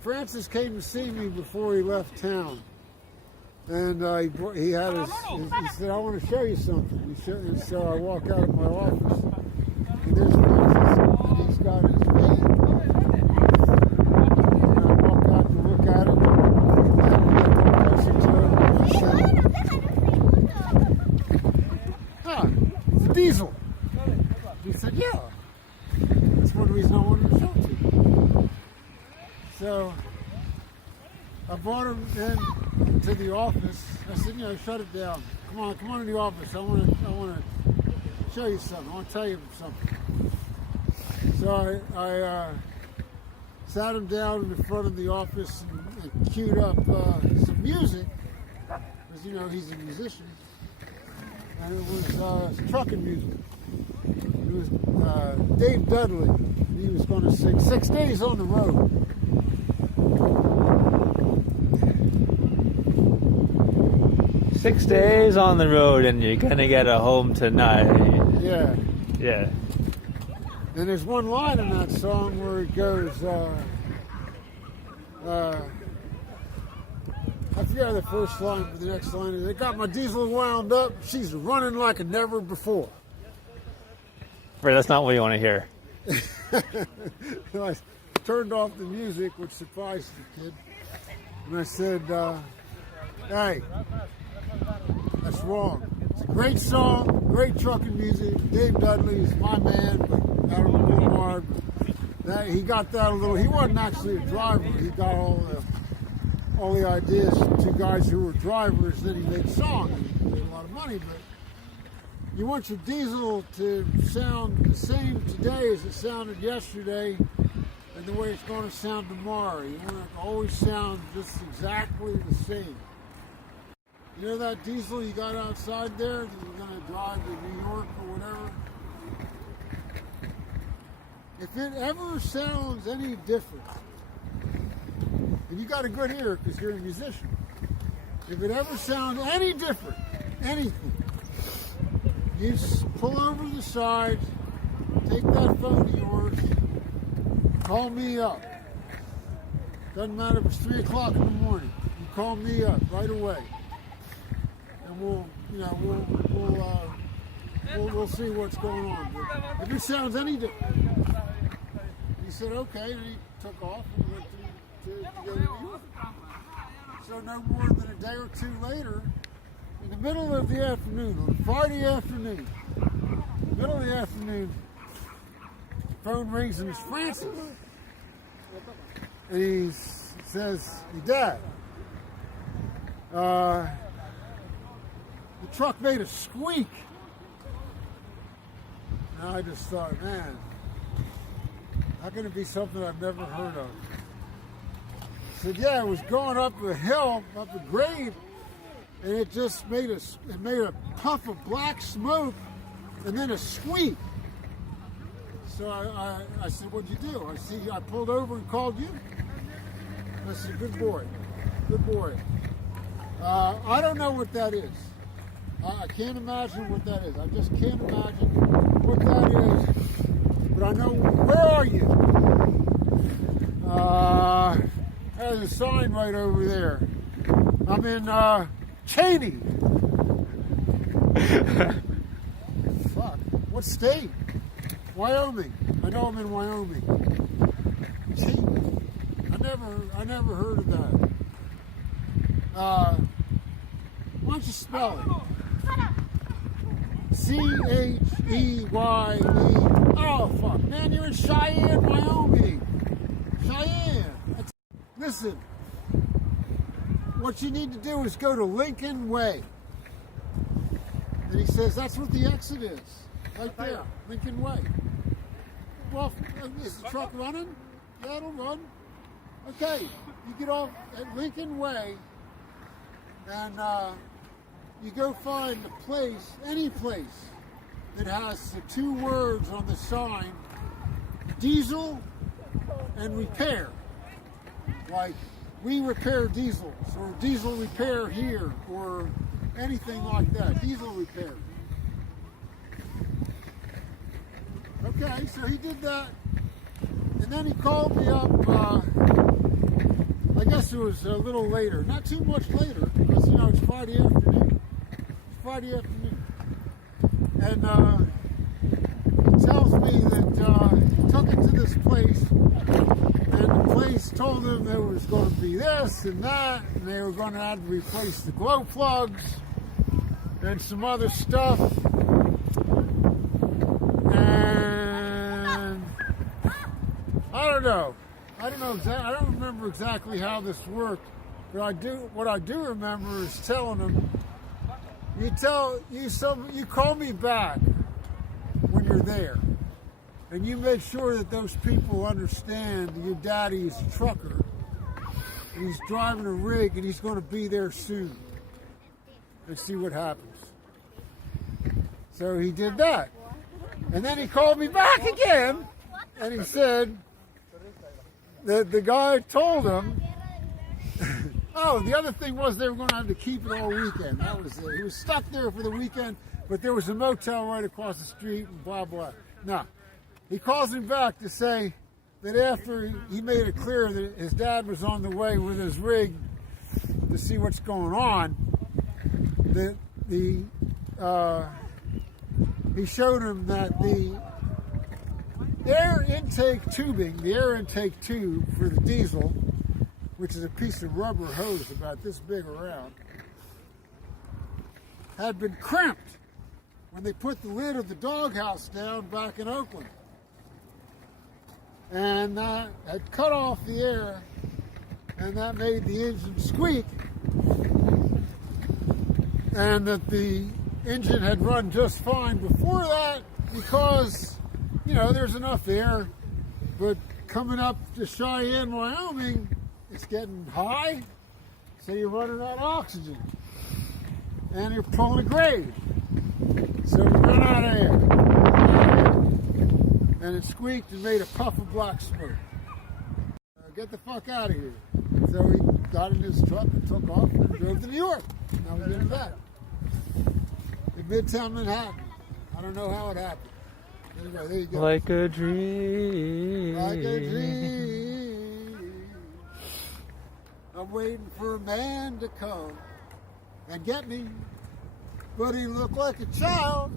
Francis came to see me before he left town, and he had he said, "I want to show you something." And so I walk out of my office, and there's Francis, and he's got his van. And I walk out to look at it, and I get closer to it, and I said, it's a diesel. He said, "Yeah." That's one reason I wanted to show it to you. So I brought him in to the office. I said, shut it down. Come on to the office. I want to show you something. I want to tell you something. So I sat him down in the front of the office and queued up some music, because he's a musician, and it was trucking music. It was Dave Dudley. He was going to sing 6 Days on the Road. 6 days on the road and you're gonna get a home tonight. Yeah. Yeah. And there's one line in that song where it goes, I forget the first line, but the next line is, "They got my diesel wound up, she's running like a never before." Right, that's not what you want to hear. I turned off the music, which surprised the kid, and I said, "Hey, that's wrong. It's a great song, great trucking music. Dave Dudley is my man, but out of the boulevard. He got that a little. He wasn't actually a driver. He got all the ideas from two guys who were drivers. Then he made songs. He made a lot of money, but you want your diesel to sound the same today as it sounded yesterday, and the way it's going to sound tomorrow. You want it to always sound just exactly the same. You know that diesel you got outside there that you're going to drive to New York or whatever? If it ever sounds any different, and you got a good ear because you're a musician, if it ever sounds any different, anything, you pull over to the side, take that phone of yours, call me up. Doesn't matter if it's 3 o'clock in the morning. You call me up right away, and we'll see what's going on. But if it sounds any different, he said okay, and he took off and went to go to New York. So no more than a day or two later, in the middle of the afternoon, on a Friday afternoon, middle of the afternoon, the phone rings and it's Francis. And he says, "Hey, Dad, the truck made a squeak." And I just thought, man, how can it be something I've never heard of? He said, "Yeah, it was going up a hill, up a grade, and it just made a puff of black smoke and then a squeak." So I said, "What'd you do?" I pulled over and called you. I said, "Good boy, good boy." I don't know what that is. I can't imagine what that is. I just can't imagine what that is. But I know, where are you? There's a sign right over there. I'm in Cheney. Fuck. What state? Wyoming. I know I'm in Wyoming. Cheney. I never heard of that. Why don't you spell it? Cheyeye. Oh fuck, man! You're in Cheyenne, Wyoming. Cheyenne. Listen. What you need to do is go to Lincoln Way. And he says, that's what the exit is. Right there, Lincoln Way. Well, is the truck running? Yeah, it'll run. Okay, you get off at Lincoln Way, and you go find a place, any place, that has the two words on the sign, diesel and repair. Like, we repair diesels, or diesel repair here, or anything like that, diesel repair. Okay, so he did that, and then he called me up, I guess it was a little later, not too much later, because, you know, it's Friday afternoon. It's Friday afternoon. And he tells me that he took it to this place, and the place told him there was going to be this and that, and they were going to have to replace the glow plugs and some other stuff. And I don't know. I don't remember exactly how this worked, but what I do remember is telling them, you call me back when you're there, and you make sure that those people understand that your daddy is a trucker, and he's driving a rig, and he's going to be there soon, and see what happens. So he did that, and then he called me back again, and he said that the guy told him. Oh, the other thing was they were going to have to keep it all weekend. That was it. He was stuck there for the weekend, but there was a motel right across the street and blah, blah. No. He calls him back to say that after he made it clear that his dad was on the way with his rig to see what's going on, that he showed him that the air intake tubing, the air intake tube for the diesel, which is a piece of rubber hose about this big around, had been crimped when they put the lid of the doghouse down back in Oakland. And that had cut off the air, and that made the engine squeak, and that the engine had run just fine before that because, you know, there's enough air, but coming up to Cheyenne, Wyoming, it's getting high, so you're running out of oxygen, and you're pulling a grade, so you run out of air, and it squeaked and made a puff of black smoke. Get the fuck out of here. So he got in his truck and took off and drove to New York. That was the end of that. In Midtown Manhattan. I don't know how it happened. Anyway, there you go. Like a dream. Like a dream. I'm waiting for a man to come and get me, but he looked like a child.